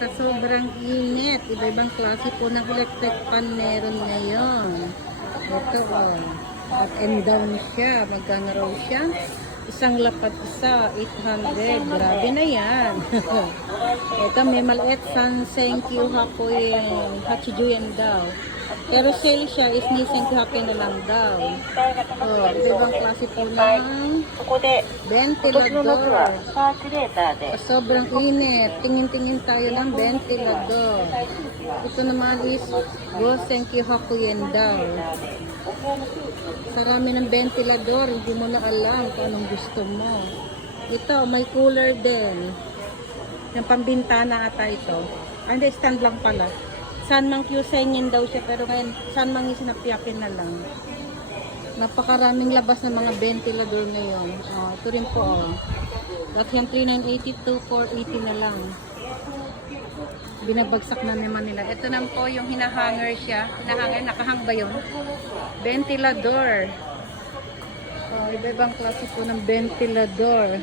Sa sobrang init, iba-ibang klase po ng electric fan meron ngayon. Ito up and down siya. Magkano raw siya? Isang lapad isa, 800. Grabe na yan. Ito may maliit san senkyu hakoy hachijuyen daw. Pero sale siya is ni senkyu hakoy na lang daw. Iba-ibang klase po ng ventilador. Sobrang init. Tingin-tingin tayo ng ventilador. Ito naman is senkyu hakoyen daw. Sarami ng ventilador, hindi mo na alam kung anong gusto mo. Ito, may cooler din. Yung pambintana ata ito. Hindi, stand lang pala. Sanmang Kyusengin daw siya, pero ngayon, sanmang isinapyapin na lang. Napakaraming labas ng mga ventilador ngayon. Ito rin po, Dati yung 3982, 480 na lang. Binabagsak na naman nila. Ito naman po yung hinahanger siya. Hinahanger, nakahang ba yun? Ventilador. Iba-ibang klase po ng ventilador.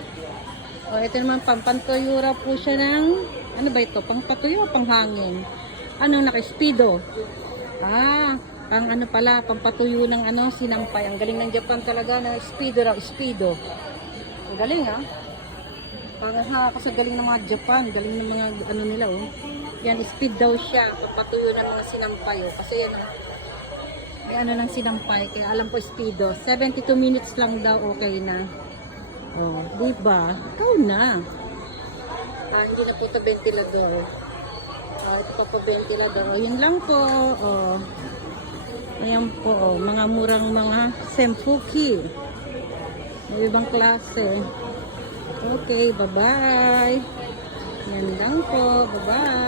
Ito naman, pampantuyura po siya ng, ano ba ito? Pangpatuyo o panghangin? Ano, naka-speedo? Pang ano pala, pampatuyo ng ano, sinampay. Ang galing ng Japan talaga na speedo raw, speedo. Ang galing kasi galing ng mga Japan, galing ng mga ano nila Yan, speed daw siya, papatuyo ng mga sinampay kasi yan may ano ng sinampay, kaya alam ko speedo. 72 minutes lang daw, okay na. Diba? Ikaw na. Hindi na po ito ventilador. Ito pa po ventilador. Yun lang po. Ayan po, mga murang mga senfuki. May ibang klase. Okay, bye-bye. Yan lang po. Bye-bye.